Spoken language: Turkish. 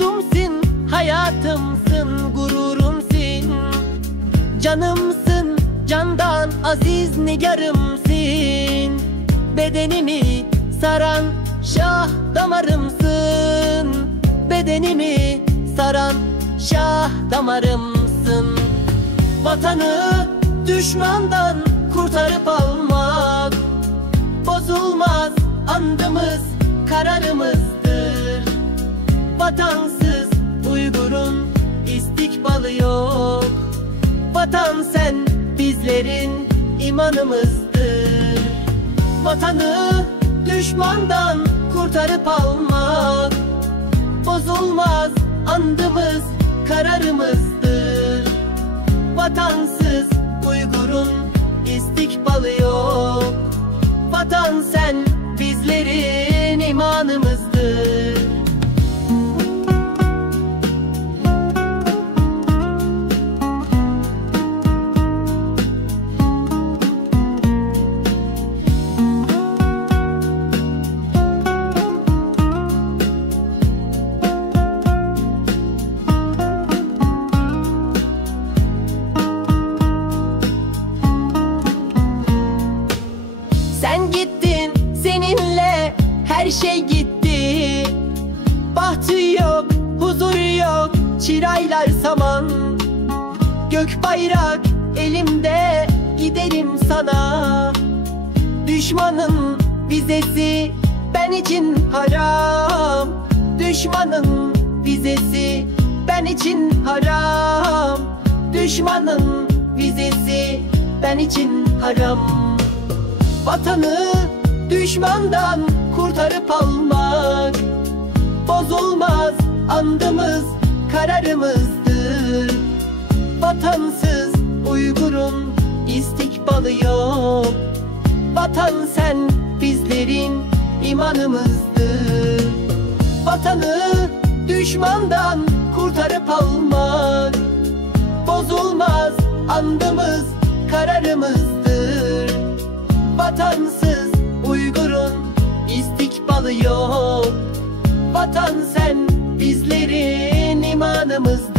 Umudumsun, hayatımsın, gururumsun. Canımsın, candan aziz nigarımsın. Bedenimi saran şah damarımsın. Bedenimi saran şah damarımsın. Vatanı düşmandan kurtarıp almak bozulmaz andımız, kararımızdır. Vatansız Uygur'un istikbalı yok. Vatan sen bizlerin imanımızdır. Vatanı düşmandan kurtarıp almak bozulmaz andımız, kararımızdır. Vatansız Uygur'un istikbalı yok. Vatan sen bizlerin imanımızdır. Sen gittin, seninle her şey gitti. Bahtı yok, huzur yok, çıraylar saman. Gök bayrak elimde, giderim sana. Düşmanın vizesi ben için haram. Düşmanın vizesi ben için haram. Düşmanın vizesi ben için haram. Vatanı düşmandan kurtarıp almak bozulmaz andımız, kararımızdır. Vatansız Uygur'un istikbalı yok. Vatan sen bizlerin imanımızdır. Vatanı düşmandan kurtarıp almak bozulmaz andımız, kararımızdır. Vatansız Uygur'un istikbalı yok. Vatan sen bizlerin imanımızdır.